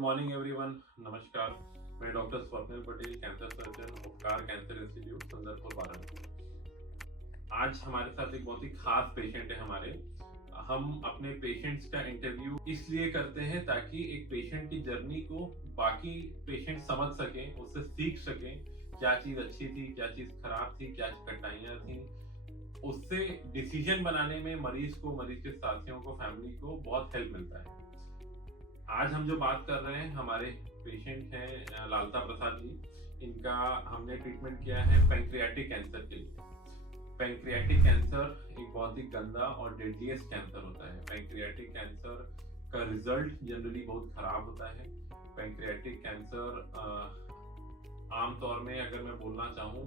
Morning everyone, नमस्कार। मैं doctor Swapnil Patel, cancer surgeon, उपकार कैंसर इंस्टीट्यूट, सुंदरपुर, वाराणसी। आज हमारे साथ एक बहुत ही खास पेशेंट है हमारे। हम अपने पेशेंट्स का इंटरव्यू इसलिए करते हैं ताकि एक पेशेंट की जर्नी को बाकी पेशेंट समझ सकें, उससे सीख सकें, क्या चीज अच्छी थी, क्या चीज खराब थी, क्या कठिनाइयां थी। उससे डिसीजन बनाने में मरीज को, मरीज के साथियों को, फैमिली को बहुत हेल्प मिलता है। आज हम जो बात कर रहे हैं, हमारे पेशेंट हैं लालता प्रसाद जी। इनका हमने ट्रीटमेंट किया है पैंक्रियाटिक कैंसर के लिए। पैंक्रियाटिक कैंसर एक बहुत ही गंदा और डेडलीस्ट कैंसर होता है। पैंक्रियाटिक कैंसर का रिजल्ट जनरली बहुत खराब होता है। पैंक्रियाटिक कैंसर आमतौर में अगर मैं बोलना चाहूँ,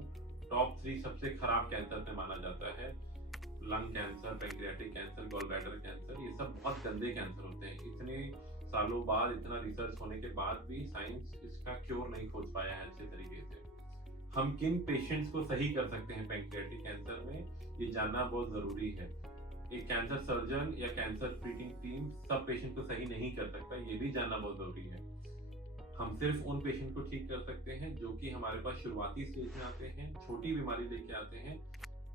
टॉप 3 सबसे खराब कैंसर में माना जाता है। Lung cancer, pancreatic cancer, gall bladder cancer, ये सब बहुत गंदे कैंसर होते हैं। इतने सालों बाद, इतना रिसर्च होने के बाद भी साइंस इसका क्योर नहीं खोज पाया है अच्छे तरीके से। हम किन पेशेंट्स को सही कर सकते हैं पैंक्रियाटिक कैंसर में, ये जानना बहुत जरूरी है। एक कैंसर सर्जन या कैंसर ट्रीटिंग टीम सब पेशेंट को सही नहीं कर सकता, ये भी जानना बहुत जरूरी है। हम सिर्फ उन पेशेंट को ठीक कर सकते हैं जो कि हमारे पास शुरुआती स्टेज में आते हैं, छोटी बीमारी लेके आते हैं।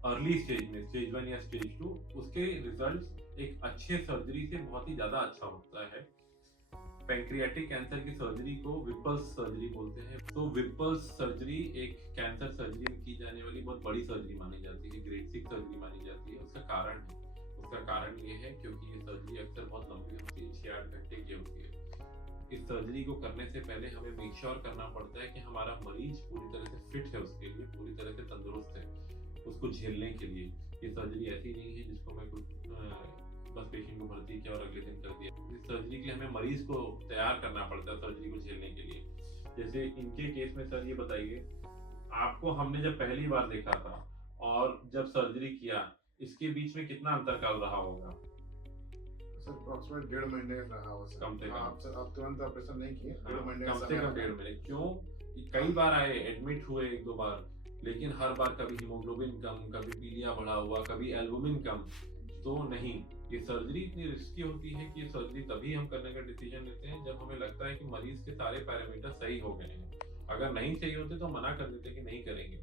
अर्ली स्टेज में, स्टेज 1 या स्टेज 2, उसके रिजल्ट्स एक अच्छे सर्जरी से बहुत ही ज्यादा अच्छा होता है। पैंक्रियाटिक कैंसर की सर्जरी को विपल्स सर्जरी बोलते हैं। तो विपल्स सर्जरी एक कैंसर सर्जरी में की जाने वाली बहुत बड़ी सर्जरी मानी जाती है, ग्रेड 6 सर्जरी मानी जाती है। उसका कारण ये है क्योंकि ये सर्जरी अक्सर बहुत लंबी होती है, 6-8 घंटे की होती है। इस सर्जरी को करने से पहले हमें मेक श्योर करना पड़ता है कि हमारा मरीज पूरी तरह से फिट है, उसके लिए पूरी तरह से तंदुरुस्त है, उसको झेलने के लिए। ये सर्जरी ऐसी नहीं है जिसको मैं कुछ बस पेशेंट को भर्ती किया और अगले दिन कर दिया। इस सर्जरी के लिए हमें मरीज को तैयार करना पड़ता है सर्जरी को झेलने के लिए। जैसे इनके केस में सर ये बताइए, आपको हमने जब पहली बार देखा था और जब सर्जरी किया, इसके बीच में कितना अंतरकाल रहा होगा? सर अप्रॉक्सीमेट 1.5 महीने रहा होगा सर। कम से कम। आप तुरंत ऑपरेशन नहीं किए, 1.5 महीने कम से कम 1.5 महीने। क्यों? कई बार आए, एडमिट हुए 1-2 बार, लेकिन हर बार कभी हीमोग्लोबिन कम, कभी पीलिया बढ़ा हुआ, कभी एल्बुमिन कम। तो नहीं, ये सर्जरी इतनी रिस्की होती है कि ये सर्जरी तभी हम करने का डिसीजन लेते हैं जब हमें लगता है कि मरीज के सारे पैरामीटर सही हो गए हैं। अगर नहीं चाहिए होते तो मना कर देते कि नहीं करेंगे।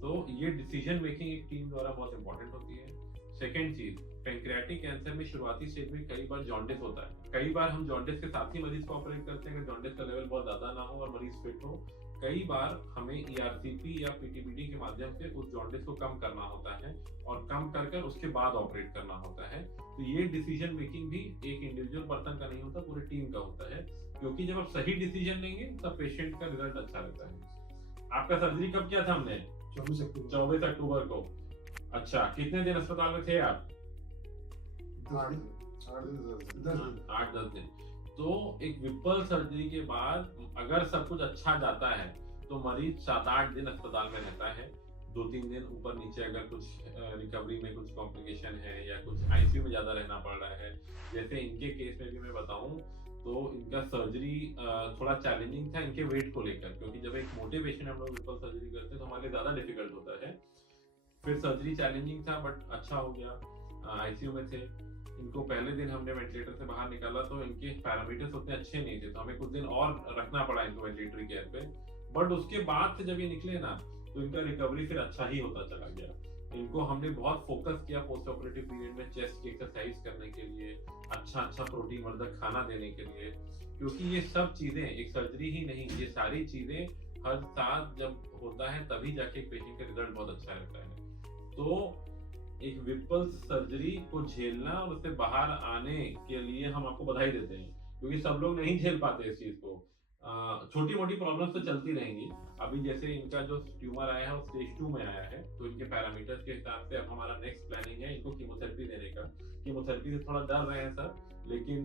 तो ये डिसीजन मेकिंग एक टीम द्वारा बहुत इंपॉर्टेंट होती है। सेकेंड चीज, पैंक्रियाटिक कैंसर में शुरुआती स्टेज में कई बार जॉन्डिस होता है। कई बार हम जॉन्डिस के साथ ही मरीज को ऑपरेट करते हैं अगर जॉन्डिस का लेवल बहुत ज्यादा ना हो और मरीज फिट हो। कई बार हमें ERCP या PTBD के माध्यम से उस जॉन्डिस को कम करना होता है और कम कर उसके बाद ऑपरेट करना होता है। तो ये डिसीजन मेकिंग भी एक इंडिविजुअल पर्सन का नहीं होता, पूरी टीम का होता है। क्योंकि जब आप सही डिसीजन लेंगे तब पेशेंट का रिजल्ट अच्छा रहता है। आपका सर्जरी कब किया था हमने? 24 अक्टूबर को। अच्छा, कितने दिन अस्पताल में थे आप? 8-10 दिन। तो एक विपल सर्जरी के बाद अगर सब कुछ अच्छा जाता है तो मरीज 7-8 दिन अस्पताल में रहता है। 2-3 दिन ऊपर नीचे अगर कुछ रिकवरी में कुछ कॉम्प्लिकेशन है या कुछ ICU में ज्यादा रहना पड़ रहा है, जैसे इनके केस में भी मैं बताऊं तो इनका सर्जरी थोड़ा चैलेंजिंग था इनके वेट को लेकर, क्योंकि जब एक मोटे पेशेंट हम लोग विपल सर्जरी करते हैं तो हमारे लिए ज्यादा डिफिकल्ट होता है। फिर सर्जरी चैलेंजिंग था बट अच्छा हो गया। ICU में थे। इनको पहले दिन हमने वेंटिलेटर से बाहर निकाला तो इनके पैरामीटर्स उतने अच्छे नहीं थे, तो हमें कुछ दिन और रखना पड़ा इनको वेंटिलेटर केयर पे। बट उसके बाद से जब ये निकले ना तो इनका रिकवरी फिर अच्छा ही होता चला गया। इनको हमने बहुत फोकस किया पोस्ट ऑपरेटिव पीरियड में चेस्ट की एक्सरसाइज करने के लिए, अच्छा प्रोटीन वर्धक खाना देने के लिए, क्योंकि ये सब चीजें, एक सर्जरी ही नहीं, ये सारी चीजें हर साथ जब होता है तभी जाके पेशेंट का रिजल्ट बहुत अच्छा रहता है। तो एक विपल सर्जरी को झेलना और उससे बाहर आने के लिए हम आपको बधाई देते हैं, क्योंकि सब लोग नहीं झेल पाते इस चीज को। छोटी मोटी प्रॉब्लम्स तो चलती रहेंगी। अभी जैसे इनका जो ट्यूमर आया है वो स्टेज 2 में आया है, तो इनके पैरामीटर्स के हिसाब से अब हमारा नेक्स्ट प्लानिंग है इनको कीमोथेरेपी देने का। कीमोथेरेपी से थोड़ा डर रहे हैं सर, लेकिन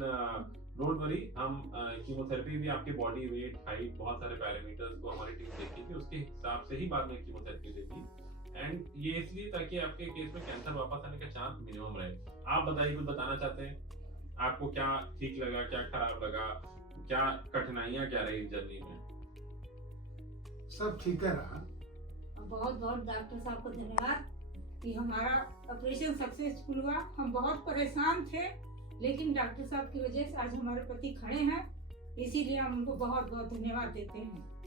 डोंट वरी, हम कीमोथेरेपी भी आपके बॉडी वेट, हाइट, बहुत सारे पैरामीटर्स को हमारी टीम देखेगी, उसके हिसाब से ही बाद में कीमोथेरेपी देगी। एंड ये इसलिए ताकि आपके केस में कैंसर वापस आने का चांस मिनिमम रहे। आप बताइए, कुछ बताना चाहते हैं? आपको क्या ठीक लगा, क्या खराब लगा, क्या कठिनाइयां क्या रही जर्नी में? सब ठीक है रहा। बहुत बहुत डॉक्टर साहब को धन्यवाद कि हमारा ऑपरेशन सक्सेसफुल हुआ। हम बहुत परेशान थे, लेकिन डॉक्टर साहब की वजह से आज हमारे पति खड़े हैं। इसीलिए हम उनको बहुत बहुत धन्यवाद देते हैं।